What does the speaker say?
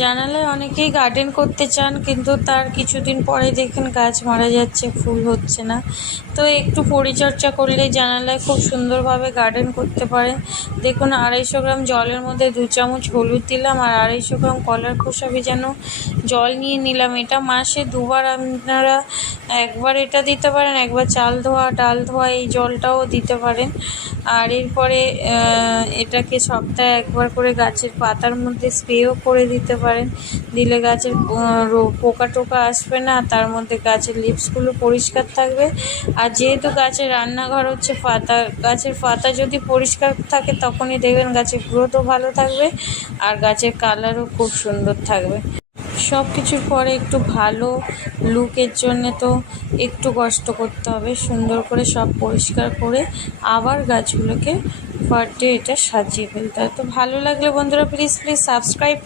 জানালায় অনেকেই গার্ডেন করতে চান, কিন্তু তার কিছুদিন পরে দেখেন গাছ মারা যাচ্ছে, ফুল হচ্ছে না। তো একটু পরিচর্যা করলে জানালায় খুব সুন্দরভাবে গার্ডেন করতে পারেন। দেখুন 250 গ্রাম জলের মধ্যে 2 চামচ হলুদ দিলাম আর 250 গ্রাম কলার খোসা ভেজানো জল নিয়ে নিলাম। এটা মাসে 2বার আপনারা একবার এটা দিতে পারেন, একবার চাল ধোয়া ডাল ধোয়া এই জলটাও দিতে পারেন। আর এরপরে এটাকে সপ্তাহে একবার করে গাছের পাতার মধ্যে স্প্রেও করে দিতে পারেন। দিলে গাছের পোকা টোকা আসবে না, তার মধ্যে গাছের লিভসগুলো পরিষ্কার থাকবে। আর যেহেতু গাছের রান্নাঘর হচ্ছে গাছের পাতা যদি পরিষ্কার থাকে তখনই দেখবেন গাছের গ্রোথও ভালো থাকবে আর গাছের কালারও খুব সুন্দর থাকবে। সব কিছুর পরে একটু ভালো লুকের জন্যে তো একটু কষ্ট করতে হবে। সুন্দর করে সব পরিষ্কার করে আবার গাছগুলোকে পার ডে এটা সাজিয়ে ফেলতে হয়। তো ভালো লাগলে বন্ধুরা প্লিজ সাবস্ক্রাইব